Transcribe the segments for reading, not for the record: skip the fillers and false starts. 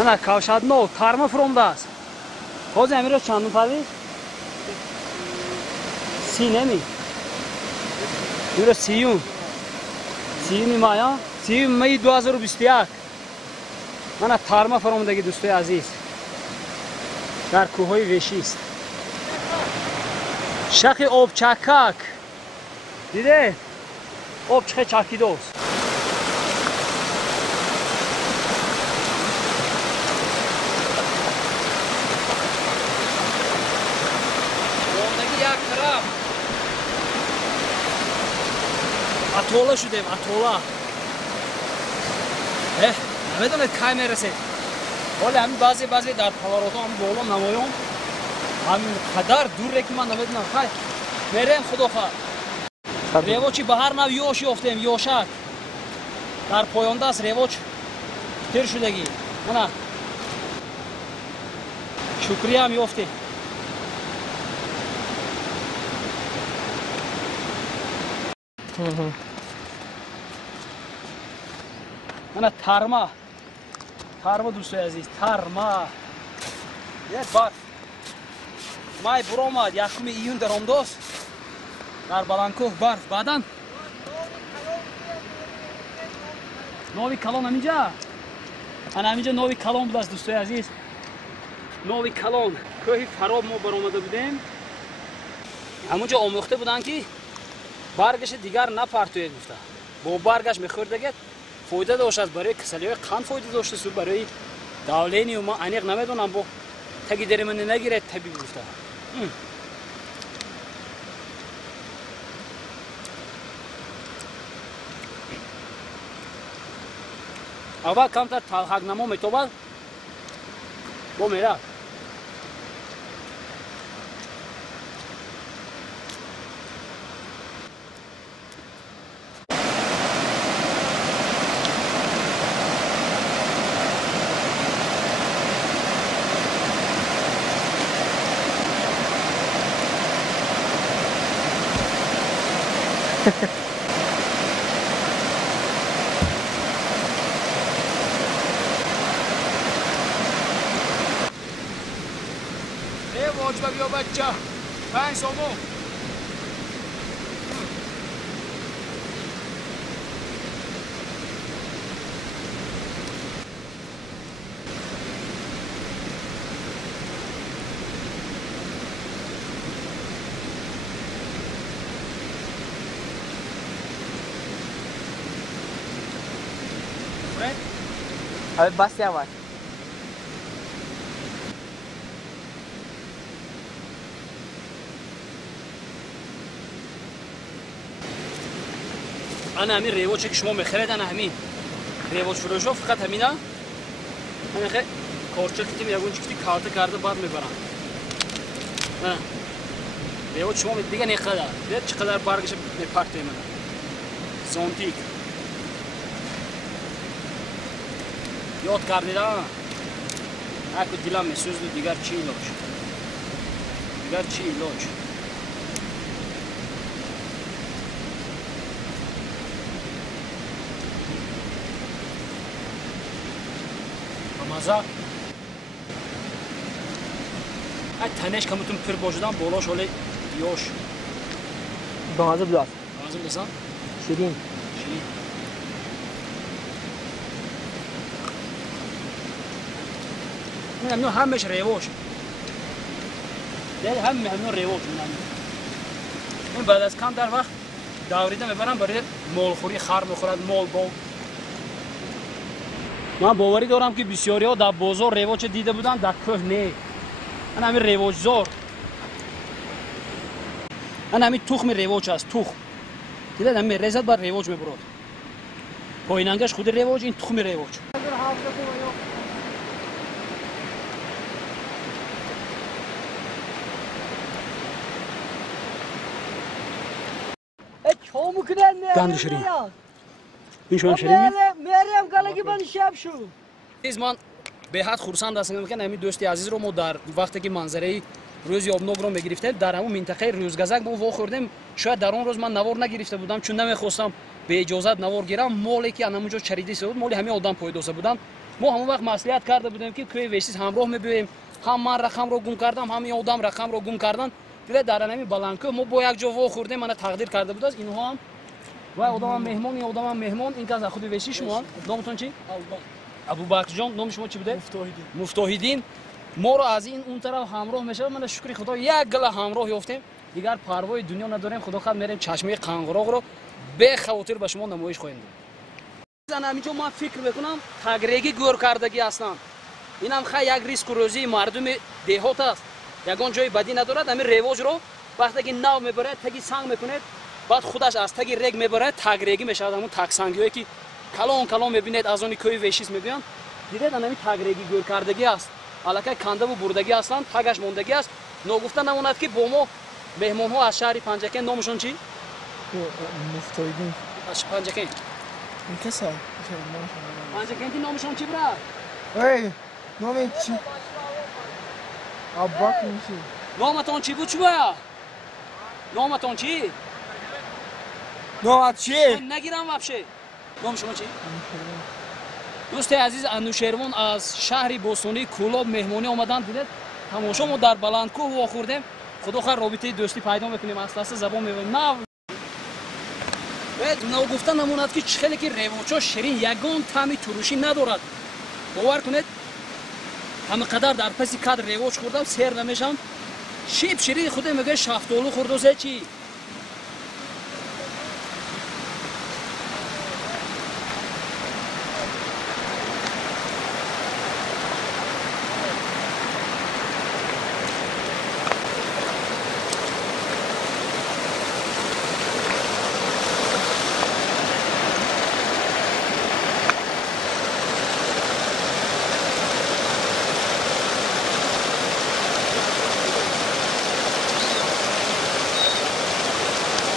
Ana kavşadno tarma fromdas. Hoz emiro çandın pali? Sine mi? Yürü siyun. Siyun maya? Siyun May 2021. Ana tarma fromdagi do'stoy aziz. Dar ko'hoy Veshist. Shaqi obchakak. Dide? Obchaqe chakidos. Atola şudem, atola. Namidonet kay merased. Valla hami bazi dar pavaroto ham bolam namoyam. Hami qadar dur ki man namidonam kay. Merem xudo xa. Revochi bahar nav yosh yoftem, yoshak. Dar poyonda as revoch ter shudagi. Mana. Shukriyam yofte. Ana tarma do'stoy aziz, tarma. Bak. May buromad 1 iyun daromdos. Dar Balankov barf badan. Novi Kalon aminja. Ana aminja Novi Kalon budas do'stoy aziz. Novi Kalon. Ko'hi farob mo baromada budem. Amunja omukte budan ki баргаш дигар напартоед гуфта. Бо баргаш мехӯрдагет фоида дошад барои касалиҳои қанд фоида доштасу барои давлени ма аниқ намедонам бо таги деремани нагиред табиб гуфта. Аввал камтар талхакнамо метобад бо мера. Revoch bia bachcha 5 somo. Abi bas yavaş. Ana همین ریوچه که شما میخرید انا همین ریوچ فروشو فقط همینا همین خیلی کارچه کتیم یکون چکتی کارت کرده بعد میبرم ریوچ شما دیگه نقدر دید چقدر برگش میپرته من زونتیک یاد کردید اکو دیلم میسوزد دیگر چی ایلاج مزه تنش کمتون پر باشدم بالاش حالی یوش Bazı biraz. لازم بسان Şirin. من همش ریوش ده همه ریوش من بعد از کم در وقت داوریده میبرم برای مال خوری خر میخورد مال با من باوری دارم که بسیاری ها در بازار ریوچ دیده بودن در کوه نه من همین ریوچ زار من همین تخم ریوچ است تخم دیدن همین ریزد بر ریوچ میبرد پاییننگش خود ریوچ این تخم ریوچ گند شیرین این شما شیرین Meryem kalagi ben iş yap şu. من به حد خرسند هستم که همین دوستی عزیز رو ما در وقتی که منظره روز یابنوگ رو میگرفتیم در همون منطقه روزگذک ما واخوردیم شاید در اون روز من نوار نگرفته بودم چون نمیخواستم به اجازت نوار گیرم مالی که اونجا چریدی بود مالی همین آدم پایدوسه بودن ما همون وقت مسئولیت کرده بودیم که کوه ویسیس همراه میبریم. هم من رقم رو گم کردم، هم این آدم رقم رو گم کردن. دیگه در همین بلند ما با یک جا وا خوردیم، من تقدیر کرده بود از اینها هم. و آدم هم مهمان، این آدم هم مهمان. این که از خود ویسی شما نامتون چی؟ ابوبکر جان. نام شما چی بوده؟ مفتاحیدین. ما رو از این اون طرف همراه میشه. من شکر خدا یک گله همراه یافتیم. دیگر پروای دنیا نداریم. خدا خواهد میریم چشمه قنقراغ رو به خاطر به شما نمایش خواهیم داد. من همینجا من فکر میکنم تگریگی گور کردگی هستند. این هم خیلی یک ریسک و روزی مردم دهات است. یگان جای بدی ندارد. همین رواج رو وقتی که ناو میبره تگی سنگ میکنه، بعد خودش از تگی رگ میبره، تگریگی میشه. همون تگ سنگیایی که کلان میبینید از اون کوه ویسیس میبینید. دیدید همین تگریگی گور کردگی است. الکی کنده و بردگی هستند، تگش موندگی است. نگفته نماند که با ما مهمان ها از شهر پنجکین نامشون چی؟ مفتاحیدین. از پنجکین. این کسا؟ پنجکین که نامشون چی برد؟ ای نام چی؟ ابوبکر میشه. نامتون چی بود چوبا؟ نامتون چی؟ نام چیه؟ نگیرم وابشه. نام شما چی؟ دوست عزیز انوشیروان از شهر بوستانی کولاب مهمانی آمدن. دیدید تماشا ما در بلندکوه وا خوردیم. خدا خیر رابطه دوستی پیدا میکنیم. از دست زبان میبریم. نه گفتن نموند که خیلی که رواجا شیرین یگان طعم ترشی ندارد. باور کنید همه قدر در پسی کد رواج خوردم سیر نمیشم. شیب شیرین خود میگه شفتالو خورد چی؟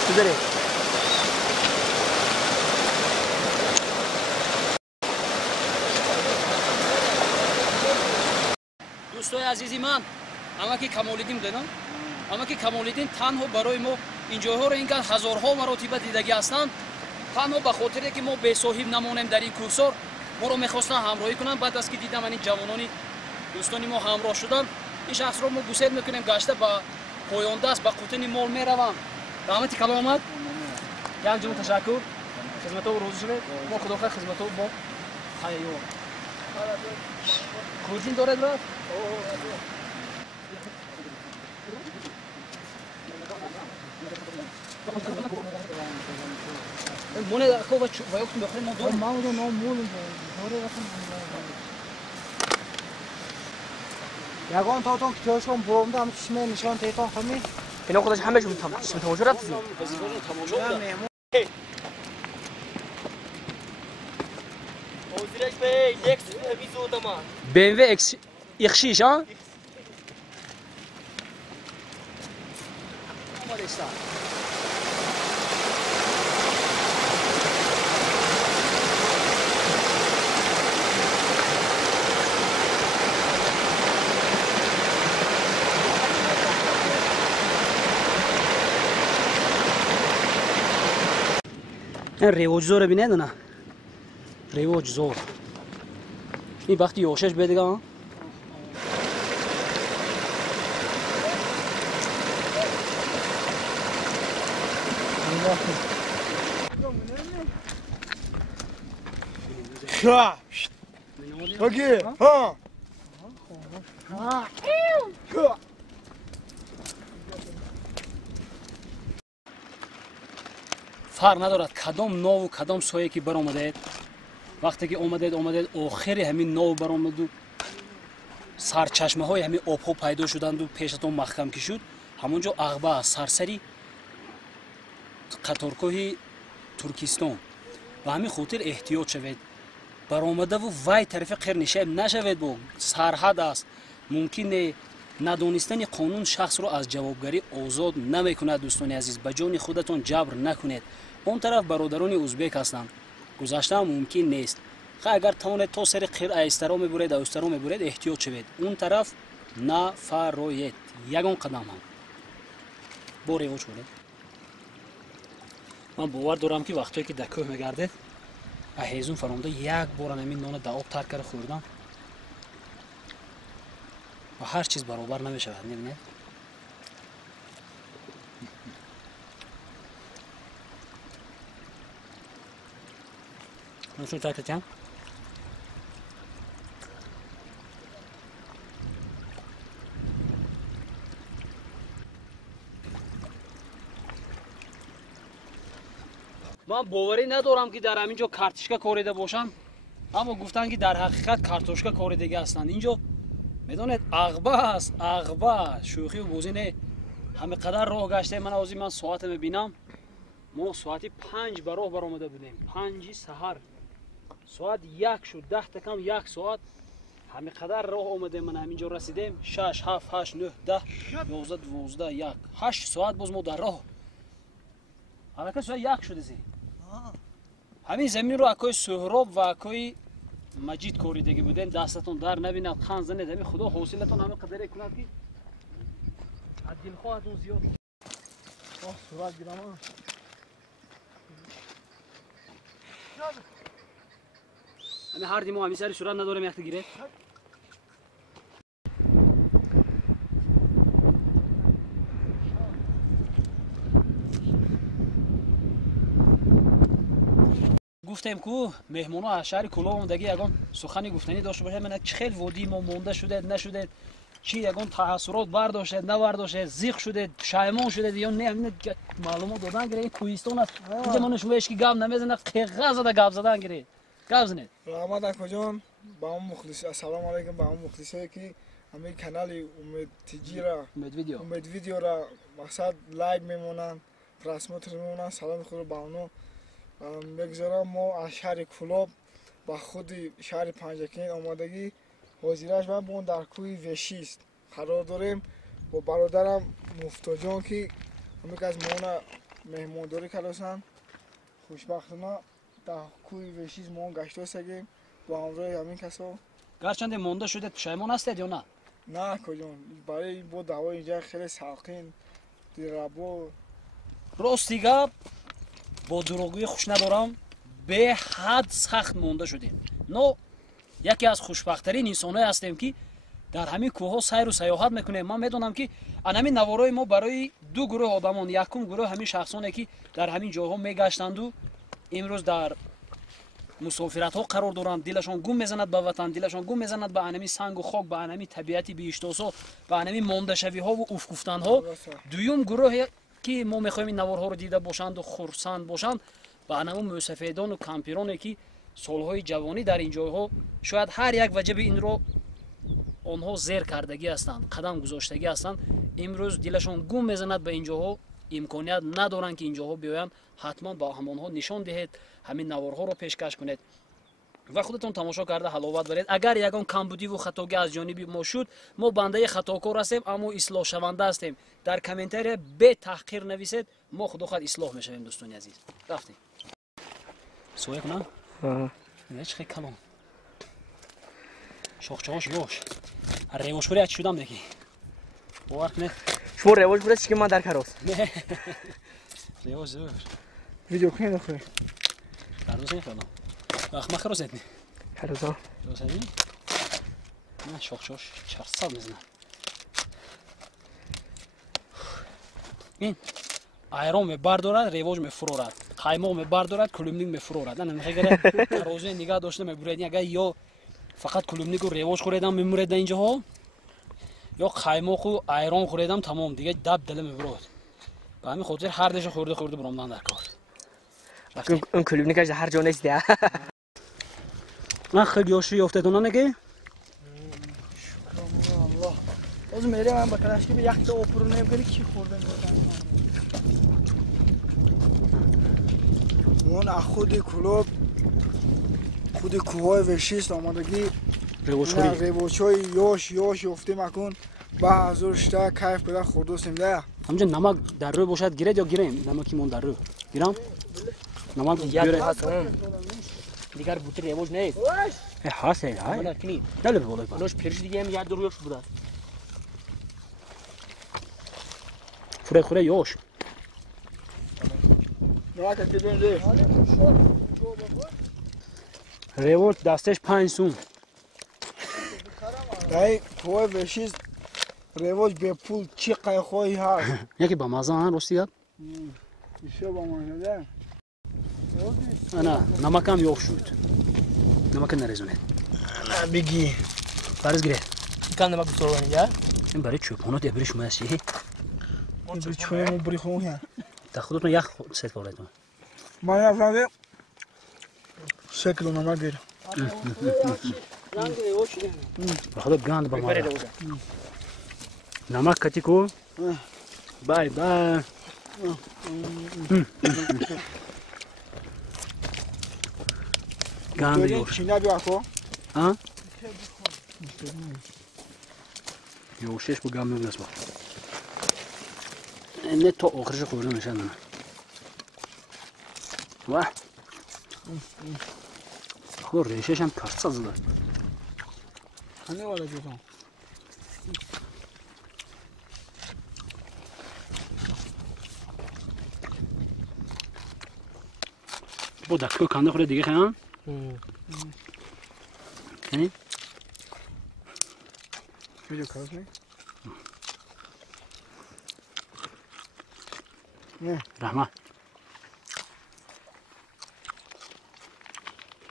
بذاری. دوستای عزیزی من، اما که کمال‌الدین دیدم، اما که کمال‌الدین تنها برای ما این جاها رو اینقدر هزارها مراتب دیدگی هستند. تنها به خاطر که ما بی صاحب نمونیم در این کوهسار، ما رو می‌خواستن همراهی کنن. بعد از که دیدم این جوانانی دوستانی ما همراه شدن، این شخص رو ما گسیل میکنیم گشته با پایان دست با قوتنی مال میروم. رحمتی کلام آمد. یک جمع تشکر. خدمت ها روزی شده. ما خدا خیر خدمت ها با حیات. کوزین دارد را؟ مونه اکو و یکتون بخوریم ما داریم. ما رو نام مولیم. یگان تاتون که توشون برونده هم چشمه نشان تیتان خمی. اینا خودش همه شون تماشا رفتیم. BMW X6 ها؟ این ریواج زور بینید نه؟ ریواج زور. این وقتی یوشش بدگه ها؟ اوکی ها فرق ندارد کدام ناو و کدام سایه که برآمده. وقتی که آمدید آخر همین ناو برآمد و سرچشمه های همین آبها پیدا شدند و پیشتون محکم که شد. همونجا عقبه سرسری قطارگاه ترکستان و همین خاطر احتیاط شوید. برآمده و وای طرف غیر نشیب نشوید. با سرحد است. ممکنه ندانستن قانون شخص را از جوابگری آزاد نمیکند. دوستان عزیز به جان خودتان جبر نکنید. اون طرف برادران ازبک هستند. گذشته هم ممکن نیست. اگر توانید تا سر غیر ایسترا میبرید اوسترا میبرید احتیاط شوید. اون طرف نفرایید. یگان قدم هم با رواج کنید. من باور دارم که وقتی که در کوه میگردید هیزون فرامده یک بار همین نان در آب ترک کرده خوردم و هر چیز برابر نمیشود. نمی‌بینید؟ نشون ترک کردم. من باوری ندارم که در همینجا کارتشکا کوریده باشم، اما گفتن که در حقیقت کارتوشکا کوریدگی هستند. اینجا میدونید عقبه است، عقبه شوخی و بازی نه. همه قدر راه گشته. من ساعت میبینم ما ساعتی 5 براه برآمده بودیم، 5 سحر ساعت 1 شد، 10 تکم 1 ساعت همه قدر راه اومدیم. من همینجا رسیدیم 6 7 8 9 10 11 12 1 8 ساعت باز ما در راه. حالا ساعت 1 شده زی. همین زمین رو اکوی سهراب و اکوی مجید کوریدگی بودن. دستتون در نبیند، خان زنید. همین خدا حوصلتون همه قدره کند که از دلخواهتون زیاد. صورت گیرم. همین هر دیمو همین سری صورت ندارم یک گیره. گفتیم که مهمونا از شهر کلاه اومدگی یگان سخنی گفتنی داشته باشه. من خیلی وادی ما مونده شده نشده، چی یگان تاثیرات برداشته نبرداشته، زیغ شده شایمان شده یا نه معلومات دادن گره. این کوهستان است اینجا منو شویش که گام نمیزنه، قیقا زده گاب زدن گره. گاب زنه رحمت اکوجان با اون مخلص. السلام علیکم با اون مخلصایی که همین کانال امید تیجی را امید ویدیو را مقصد لایک میمونن، پراسموتر میمونن. سلام خود با اونو میگذارم. ما از شهر کلاب با خود شهر پنجکین آمادگی حاضرش من بون در کوی وشیست قرار داریم با برادرم مفتاجان که همه از مانا مهمانداری کردن. خوشبختانه در کوی وشیست ما گشته سگیم با همراه همین کسا. گرچند مونده شده پشیمان هستید یا نه؟ نه کجان برای با دعوا اینجا خیلی ساقین دیرابو راستی گپ با دروغگویی خوش ندارم، به حد سخت مونده شدیم. نو یکی از خوشبخت‌ترین انسان‌ها هستیم که در همین کوه‌ها سیر و سیاحت میکنیم. من میدونم که همین نوارای ما برای دو گروه آدمان، یکم گروه همین شخصانی که در همین جاها میگشتند و امروز در مسافرت‌ها قرار دارند، دلشان گم میزند به وطن، دلشان گم میزند به انمی سنگ و خاک، به انمی طبیعت بی‌اشتاسا، به انمی مانده شوی‌ها و افت گفتن‌ها. دوم گروه که ما میخوایم این نوارها رو دیده باشند و خرسند باشند و انمون موسفیدان و کمپیرانی که سالهای جوانی در این جایها شاید هر یک وجب این رو آنها زیر کردگی هستند، قدم گذاشتگی هستند، امروز دلشان گم میزند به اینجاها، امکانیت ندارند که اینجاها بیایند. حتما با همانها نشان دهید، همین نوارها رو پیشکش کنید و خودتون تماشا کرده حلاوت برید. اگر یگان کمبودی و خطاگی از جانب ما شد، ما بنده خطاکار هستیم اما اصلاح شونده هستیم. در کامنتری به تحقیر نویسید، ما خود خود اصلاح میشویم. دوستان عزیز رفتیم سوی کنم. هیچ خیلی کلام شاخچه‌هاش یوش ریوش بری شدم دیگه. باور کنید شما ریواج بوده چی که من در کراس نه ریوش زور ویدیو کنید بخواه کاروز نفردم اخ ما کاروز نتنی کاروزا کاروز نتنی نه شاخچه‌هاش 400 میزنه. این ایران میبردارد، ریواج میفرورد، قایماق میبردارد، کلومنیک میفرورد. نه نمیگه کاروزه نگاه داشته میبرید. اگر یا فقط کلومنیک و ریواج خوردم میمورد اینجاها یا قایماق و ایران خوردم تمام دیگه دب دل میبرد. به همین خاطر هر دش خورده برام در کار. اون کلومنیکش هر جا نیست دیگه. من خیلی یاشی افتادون نگه الله از میره من با کلاشکی به یک تا اوپرو نمیگیری کی خوردن اون خود کلوب خود کوههای وشیست آمادگی ریوچوی یاش افته مکن با حضورشتا کیف بدن خوردوستیم ده. همجا نمک در روی باشد گیرید یا گیریم؟ نمکی من در روی گیرم؟ نمک گیره دیگر بوته ریوش نیست. هست های ولی کنی دل بولای پا نوش پیرش دیگه هم یاد رویش بوده. خوره یوش Revolt دستش 5 سوم. دای کوه وشیز ریوج به پول چی قایخوی هست یکی با مزه هم راستی یاد؟ ایشو با مانده انا نمکم یوخ شد. نمک نریزونه. نه بگی فرض گیره. Kan demek bu sorun ya? این برای چوپانات ابریش ماسی. اون چونه مو بری خون یا تا خودتون یخ سیت کردتون. ما یا فهمه شکل نمک گیر خدا گاند با ما. نمک کتی کو. بای بای. گاند یوش. چینه بیا خو ها؟ یوشش با گاند میگذار. نه تا آخرش خوردم نشان دادم. واه. خور ریشش هم کارت زده. خنده والا جوتون با دکتر کنده خوره دیگه خیام؟ کنی؟ ویدیو کارت می؟ نه رحمت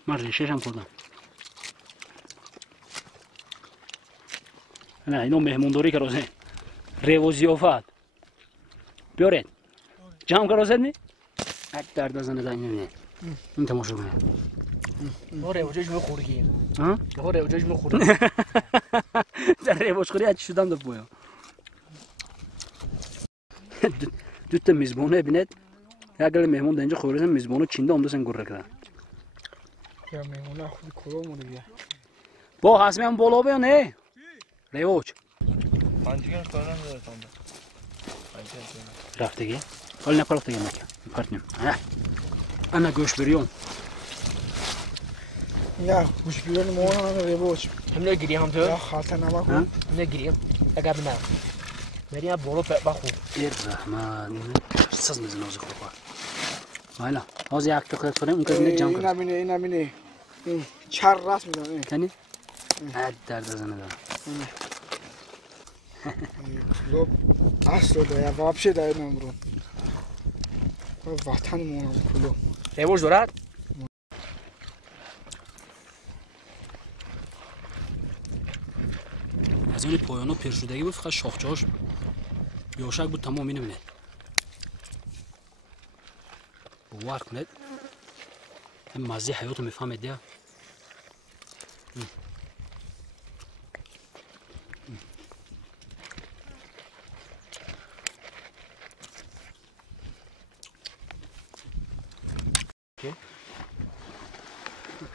من ریشش هم خوردم. نه اینو مهمونداری که روزه ریو زیافت بیارید جمع که روزه نی؟ یک درد از نزدن نمیده این تماشا کنه Oraya ucuz mu kurgi? ها؟ Oraya ucuz mu kurgi? در ریوش خوری اچ شدم دو پویا دو تا میزبونه بینید اگر مهمون در اینجا خوریدن میزبونو چینده آمده گره کرد یا میمونه خود کلو مونه بیا با حسمی هم بالا بیا نه ریوچ پنجگان کارم داره تونده رفتگی؟ حال نکو رفتگی نکن پرتنیم انا گوش بریون یا خوش بیرون مونا ریوج Hem ne gireyim hem یا de. خاطر نمک ها؟ Hem ne gireyim? Eğer ben. Beni ya bolu pek bakı. ایر رحمت ساز میزنه اوزی خوب حالا اوزی یک تا خودت کنیم اون که بینه جمع اینا کرد بینه اینا بینه این چر راست میدن کنی؟ درد از نده کلوب اصل ده یا وابشه ده نمرون وطن مونه کلوب Revoş dolar. از این پایانو پرشودگی بود فقط شاخچه‌هاش یوشک بود تمام اینو بینید باور کنید این مزه حیاتو میفهمید یا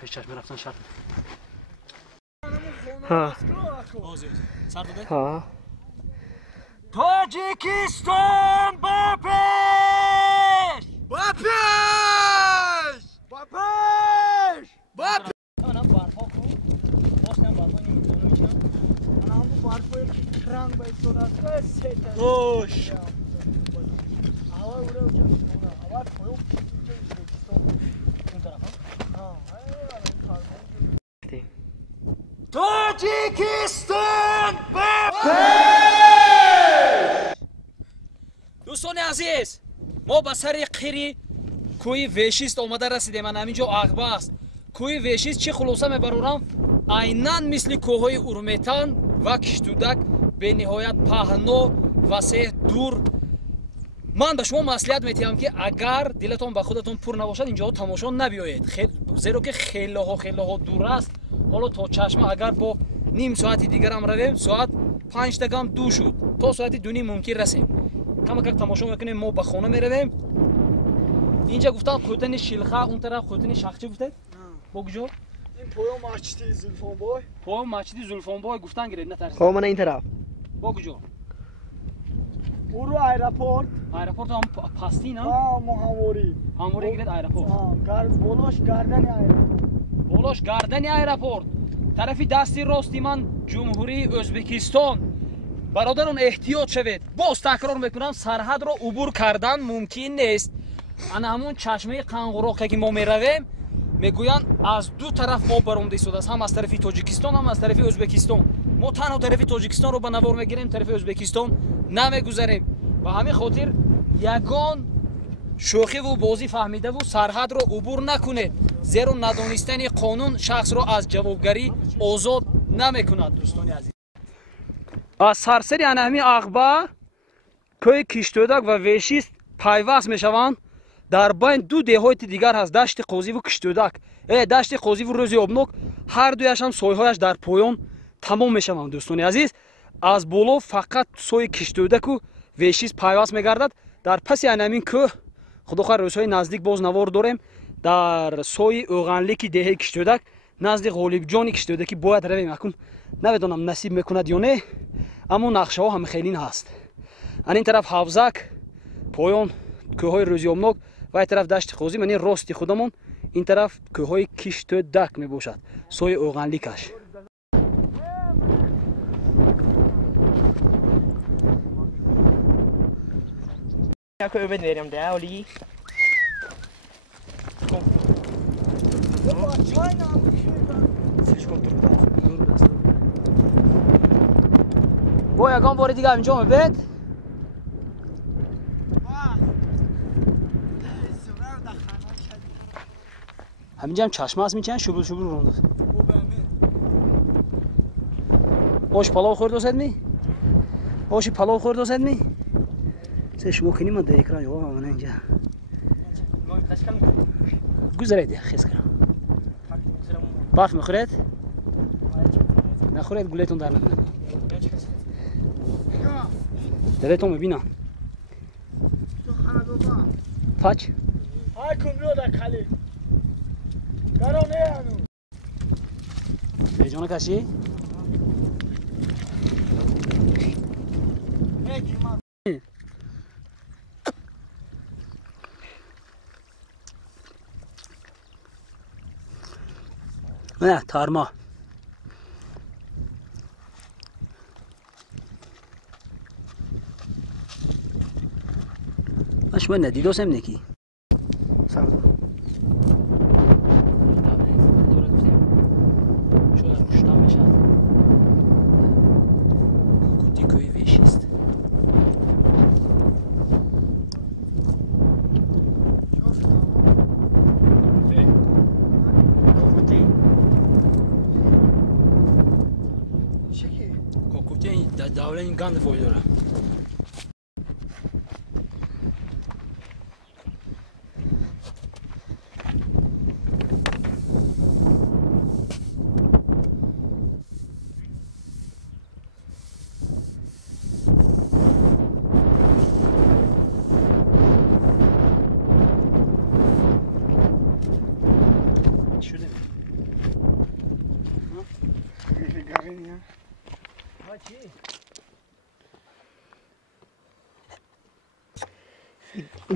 پیش چشم رفتن شرط Ha. سر داده Ha. تاجیکستان با پیش انا برفا کو باستم برفا نمیتونم میچم انا همون برفایی که رنگ باید دارد سیت خوش هوا اوره اوچه هوا پایو اون طرف ها تاجیکستان دوستان عزیز ما به سر قیری کوی وشیست آمده رسیدیم. من همینجا عقبه است. کوی وشیست چه خلاصه میبرورم عیناً مثل کوههای اورمیتان و کشتودک به نهایت پهنو وسیع دور. من به شما مصلحت میتیم که اگر دلتون به خودتون پر نباشد اینجا تماشا نبیایید زیرا که خیلی ها دور است. حالا تا چشمه اگر با نیم ساعتی دیگر هم رویم ساعت 5 دقیقه هم دو شد تا ساعت 2 ممکن رسیم. کم تماشا میکنیم. ما به خانه میرویم. اینجا گفتن خوتن شلخه اون طرف خوتن شاخچه گفته بگو این پایو مسجد زلفان بای پایو مسجد زلفان بای گفتن گرید نترسید Kova bana in taraf. بگو او رو ایرپورت ایرپورت هم پستی نه هموری هموری گرید ایرپورت بولوش گردن ایرپورت بولوش گردن ایرپورت طرفی دستی راستی من جمهوری ازبکستان. برادران احتیاط شوید. باز تکرار میکنم سرحد را عبور کردن ممکن نیست. انا همون چشمه قنقراقی که ما میرویم мегӯянд аз ду тараф об баромда истодааст, ҳам аз тарафи Тоҷикистон, ҳам аз тарафи Ӯзбекистон. Мо танҳо тарафи Тоҷикистонро ба навор мегирем, тарафи Ӯзбекистон намегузарем. Ба ҳамин хотир ягон шӯхиву бозӣ фаҳмидаву сарҳадро убур накунед, зеро надонистани қонун шахсро аз ҷавобгарӣ озод намекунад. дӯстони азиз, аз сарсари анаҳми Ағба кӯи Киштӯдак ва Вешист пайваст мешаванд. дар байн ду деҳоти дигар ҳаст, дашти Қозиву Киштӯдак. дашти Қозиву Рӯзи Обнок, ҳар дуяшам соҳҳояш дар поён тамом мешаванд. дӯстони азиз, аз боло фақат соҳи Киштӯдаку Вешист пайваст мегардад. дар паси анаҳмин кӯҳ худохоҳ рӯзҳои наздик боз навор дорем. дар соҳи оғанлики деҳаи Киштӯдак назди Ғолибҷони Киштӯдакӣ бояд равем. акун намедонам насиб мекунад ё не, аммо нақшаҳо ҳам хелин ҳаст. анин тараф Ҳавзак, поён кӯҳҳои Рӯзи Обнок ва ин тараф дашти Қозӣ, манин рости худамон, ин тараф кӯҳҳои Киштӯдак мебошад, соҳи оғанликаш. Kanske överväger det och ligga. бо ягон бори дигар инҷо мебед. ҳаминҷам чашма аст, мичанд шубул ронд. ош палов хӯрд осадми? оши палов хӯрд осадми? се шумо кинима дар экран ёва мана инҷа. гузаред хез карам. барф мехӯред? нахӯред, гулетон дар накунад. даветон мебинам. пач? ҷона каши? نه تارما اش من ندیدم نکی داوله این گند فوی داره. شده گرینیه چی؟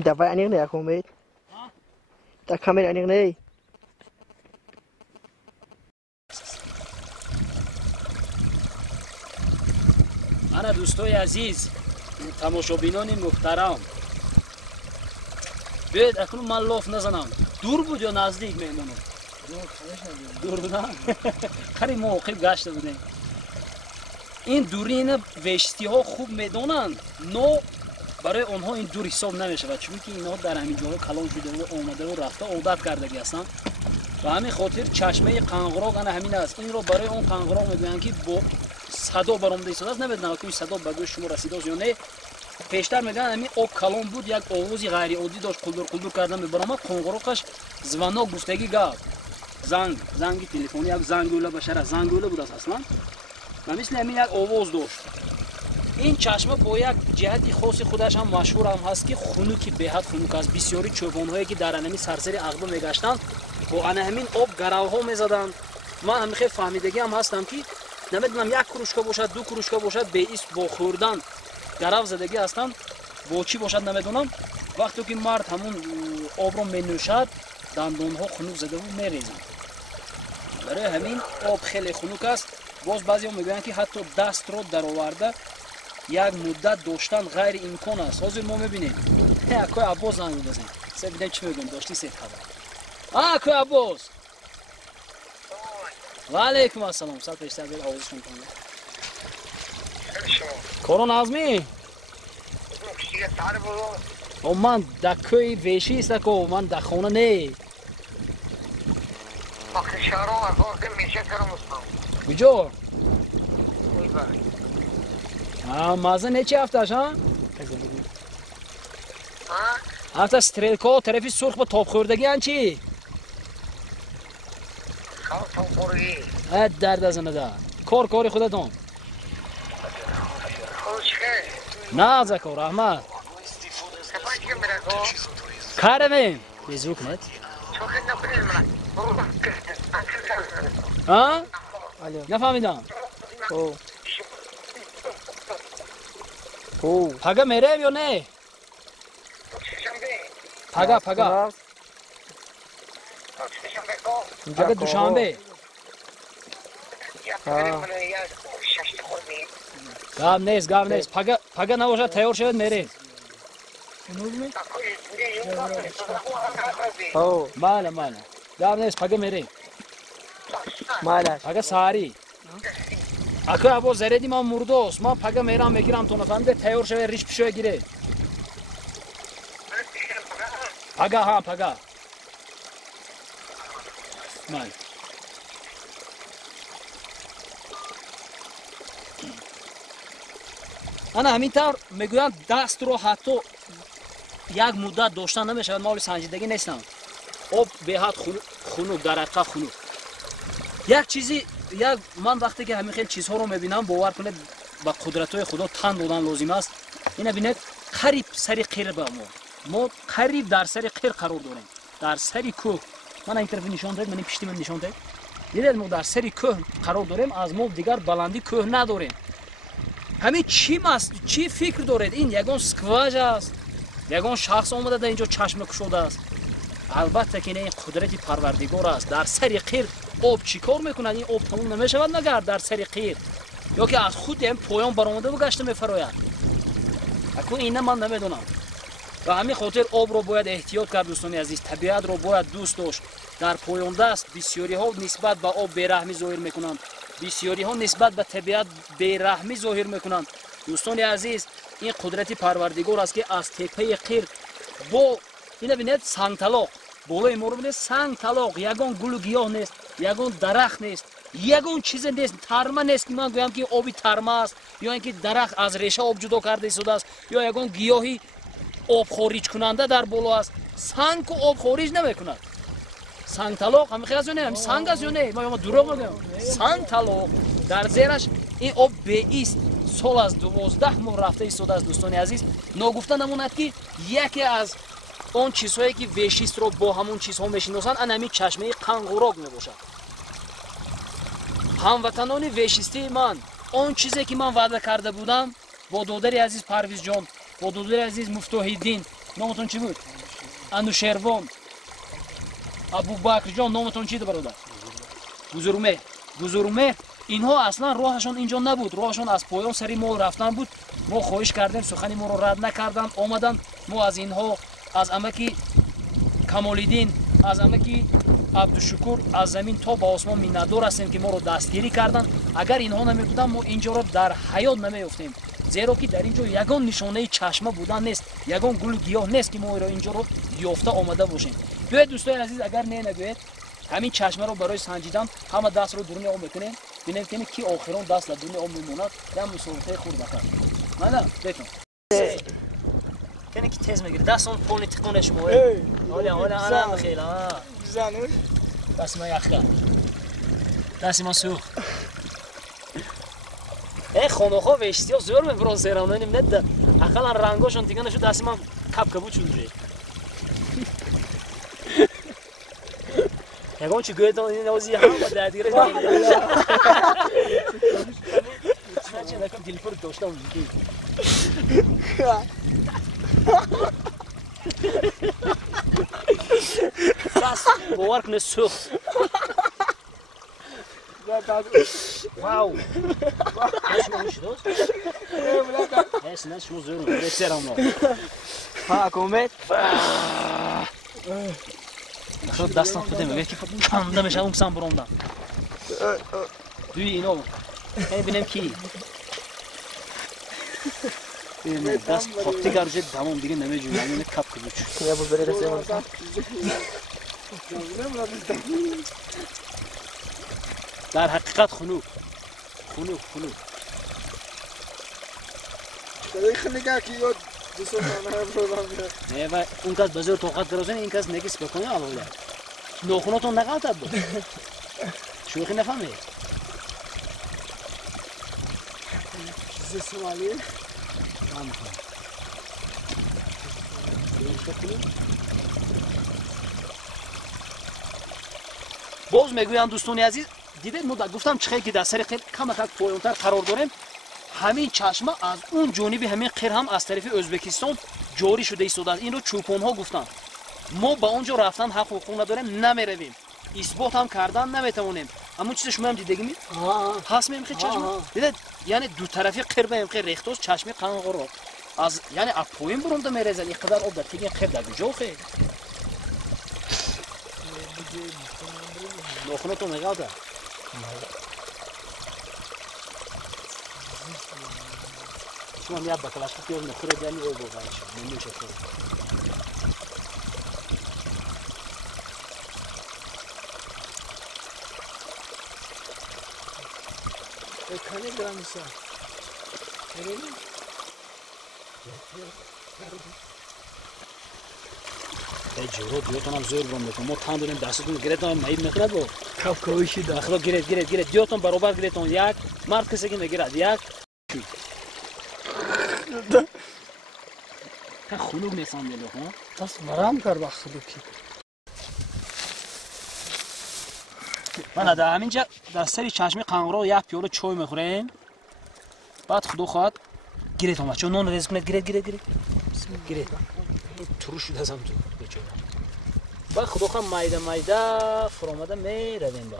Da var anh này không biết. Ta kamera anh này. ana do'stoy aziz, тамошобинони муҳтарам. Бед акун ман лоф назанам. Дур буд ё наздик мемонад? Дур буд. Қари муоқиб гашта будем. ин дурина вештиҳо хуб медонанд, но барои онҳо ин дур ҳисоб намешавад, чунки инҳо дар ҳамин ҷоҳо калон шудаву омадаву рафта одат кардаги ҳастанд. ба ҳамин хотир чашмаи қанғуроқ ана ҳамин аст. инро барои он қанғуроқ мегӯянд ки бо садо баромда истодааст. намедонам ки садо ба гӯш шумо расидааст ё не. пештар мегӯянд ҳамин об калон буд, як овози ғайриоддӣ дошт, қулдур кардан мебаромад. қонғуроқаш звонок гуфтаги гап, занги телефони, як зангӯла башара зангӯла буд аст аслан. ва мисли ҳамин як овоз дошт. ин чашма бо як ҷиҳати хоси худаш ҳам машҳур ҳам ҳаст ки хунуки беҳад хунук аст. бисёри чӯбонҳое ки дар анаҳми сарсари Ағба мегаштанд, бо анаҳамин об гаравҳо мезаданд. ман ҳамихел фаҳмидагӣ ҳам ҳастам ки намедонам як кружка бошад, ду кружка бошад, беис бо хӯрдан гарав задагӣ ҳастанд, бо чӣ бошад намедонам. вақте ки мард ҳамун обро менӯшад, дандонҳо хунук задаву мерезанд. барои ҳамин об хеле хунук аст. боз баъзеҳо мегӯянд ки ҳатто дастро дароварда як муддат доштан ғайри имкон аст. ҳозир мо мебинем акои Аббос занг мебазем. се бидем чӣ мегӯем, дошти сед хабар. акои Аббос و علیکم السلام. سال پیشتر بیل آوازشون کنم. کارون ازمی؟ او من دکوی ویشی است کو من دخونه نه. کجا؟ مازن نچی هفتهش ها؟ هفته ستریلکا طرفی سرخ با تاب خوردگی هن چی؟ درد از نده کاری خودتون نه زکار احمد کارمیم بزرگ نت ها؟ نفهمیدم پگه میرم یا نه؟ پگه پگه دوشنبه گام نیست پگه نباشه تیار شد میریم بله گام نیست پگه میریم پگه ساری اکو ابو زردی ما مردوست ما پگه میرم میگیرم تو نفهمیده تیار شد ریش پیشو گیره پگه بله انا همین طور میگویم دست رو حتی یک مدت داشتن نمیشه مال سنجیدگی نیستم آب به حد خنک در حقیقت خنک یک چیزی من وقتی که همین خیلی چیزها رو میبینم باور کنید با قدرت‌های خدا تن دادن لازم است اینا ببینید قریب سری قیر به ما قریب در سری قیر قرار داریم در سری کوه من این طرف نشون دادم من پشت من نشون دادم دیدید ما در سری کوه قرار داریم از ما دیگر بلندی کوه نداریم همین چی فکر دارید این یگان سکواج است یگان شخص آمده در اینجا چشم کشوده است البته که این قدرت پروردگار است در سری قیر آب چی کار میکنند این آب تموم نمیشود مگر در سری قیر یا که از خود این پایان برآمده و گشته میفراید اکو اینه من نمیدونم و همین خاطر آب رو باید احتیاط کرد دوستان عزیز طبیعت رو باید دوست داشت در پایان دست بسیاری ها نسبت به آب بیرحمی ظاهر میکنند بسیاری ها نسبت به طبیعت بیرحمی ظاهر میکنند دوستان عزیز این قدرت پروردگار است که از تپه قیر با اینا ببینید سنگ طلاق بالای ما رو ببینید سنگ طلاق یگان گل و گیاه نیست یگان درخت نیست یگان چیز نیست ترمه نیست که من گویم که آبی ترمه است یا اینکه درخت از ریشه آب جدا کرده شده است یا یگان گیاهی آب خارج کننده در بالا است سنگ کو آب خارج نمیکند سنگ طلاق هم خیلی از نه سنگ از نه ما دروغ میگم سنگ طلاق در زیرش این آب به است سال از 12 ماه رفته ایستاده است دوستان عزیز نگفته نموند که یکی از اون چیزهایی که ویشیست رو با همون چیزها میشناسند انمی چشمه قنقوراق میباشد هموطنان ویشیستی من اون چیزی که من وعده کرده بودم با دادر عزیز پرویز جان با دادر عزیز مفتوحیدین نامتون چی بود انوشیروان ابوبکر جان نامتون چی برادر بزرگمهر اینها اصلا راهشون اینجا نبود راهشون از پایان سری ما رفتن بود ما خواهش کردیم سخنی ما رو رد نکردن آمدن ما از اینها از امکی کمال‌الدین از امکی عبدالشکور از زمین تا با آسمان میندور هستیم که ما رو دستگیری کردن اگر اینها نمیبودن ما اینجا رو در حیات نمیافتیم زیرا که در اینجا یگان نشانه چشمه بودن نیست یگان گل و گیاه نیست که ما اینجا رو یافته آمده باشیم بیاید دوستان عزیز اگر نمیگوید همین چشمه رو برای سنجیدن همه دست رو درون آب میکنیم ببینیم که کی آخرون دست درون آب میموند در مسابقه خود بکن نه بتون کنی که تیز میگیری دست اون پونی تکونه شما حالا انا خیلی بزنون دست من یخ دست من سوخ ای خونه ها وشتی ها زور میبران سیرانه نیم نده اقلا رنگاشون دیگه نشد دست من کپ کبود شد روی یکان چی گویدان این نوزی هم با دردیره من چه نکم تلیفون داشتم دیگه بس باور کنه سوخت واو نشما میشه دوست؟ نشما زور میشه بسیارم ها کومت خود دستان خوده میگه که کنده میشه اون سم بروندم دوی اینو ببینم کی دست خطی گرجه تمام دیگه نمیجوری همین کپ کبوچ یا بود بری رسیم در حقیقت خنوق خیلی که یاد دوستان نه و اون کس بزرگ توقعت درازن این کس نگیس بکنه آلاوله نخوناتون نقاطت بود شوخی نفهمه چیز سوالی باز میگویم دوستان عزیز دیدید ما گفتم چه که در سر خیلی کم پایین‌تر قرار داریم همین چشمه از اون جانب همین قیر هم از طرف ازبکستان جاری شده ایستاده است این رو چوپان ها گفتن ما با اونجا رفتن حق و حقوق نداریم نمیرویم اثبات هم کردن نمیتونیم اما چیز شما هم دیدگی هست میگم خیلی چشمه دیدید یعنی دو طرفی قیر به قیر ریختوس چشمه قنق رو از یعنی از پایین برونده میریزن اینقدر آب در تیگه قیر در کجا خیر ناخونتون نگاه ده شما میاد با کلاش که اون نخوره دنی او بوغایش نمیشه خور کنی گرانیسا ای جورو دیوتون هم زور برام میکنم ما تان داریم دستتون گرفتم نایب میکنه با کاف کویشی داخل گرفت دیوتون برابر گرفتون یک مرد کسی که میگیرد یک تا خلوق میسان دیلو ها بس مرام کر با خلوقی من در همینجا در سری چشمه قنقرو یک پیاله چای میخوریم بعد خدا خواهد گرفتم چون نون ریز کنه گرفت تروش شده ازم تو بچه بعد خدا خواهد مایده فرامده میرویم با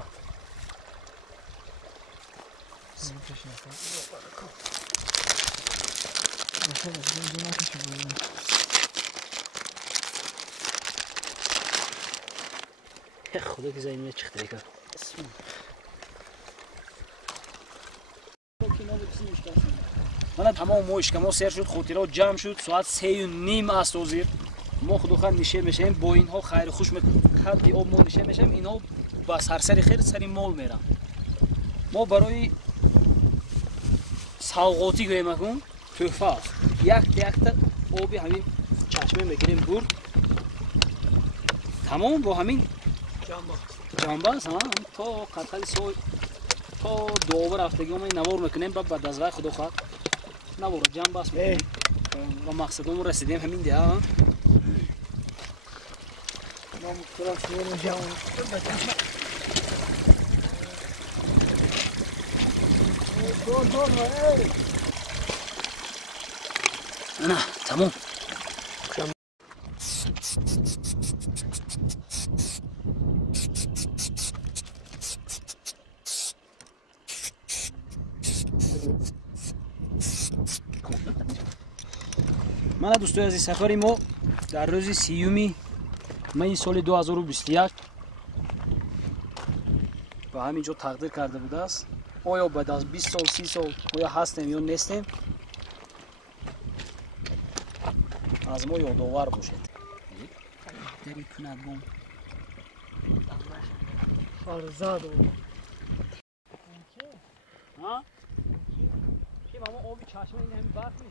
خدا که زمین چخته کرد من تمام موش که ما سر شد خاطره جمع شد ساعت 3:30 است وزیر ما خدا خواهد نشه میشیم با اینها خیر خوش خط آب ما نشه میشیم اینها با سرسری خیر سری مال میرم ما برای سوغاتی گویم کن تحفه یک تا آبی همین چشمه میگیریم برد تمام با همین جنبه است تا قطعی سوی تا دوباره هفتگی ما نوار میکنیم بعد از وقت خدا خواهد نوار جنبه است میکنیم و مقصدمون رسیدیم همین دیگه ما مکراس میرم جاون نه تمام من دوستان عزیز سفری ما در روز 30 می سال 2021 با همینجا تقدیر کرده بوده است آیا بعد از 20 سال 30 سال آیا هستیم یا نیستیم از ما یادآور باشید دری کنگم فرزاد ها کی ماما آبی چشمه این همین برف می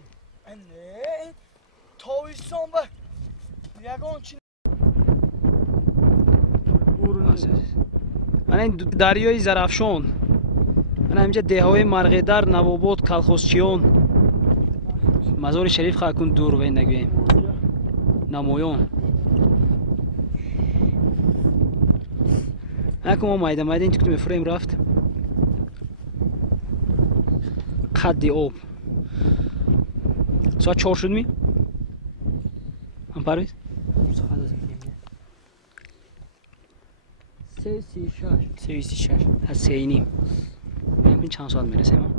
نه تاویستان با یگان چی من این دریای زرافشان من همینجا دههای مرغدر نواباد کلخوزچیان مزار شریف خاکون دور و نگویم نمایان اکو ما مایده این تو میفریم رفت قدی آب ساعت 4 شد می هم پرویز 3:36 از 3:30 ممکن چند ساعت میرسیم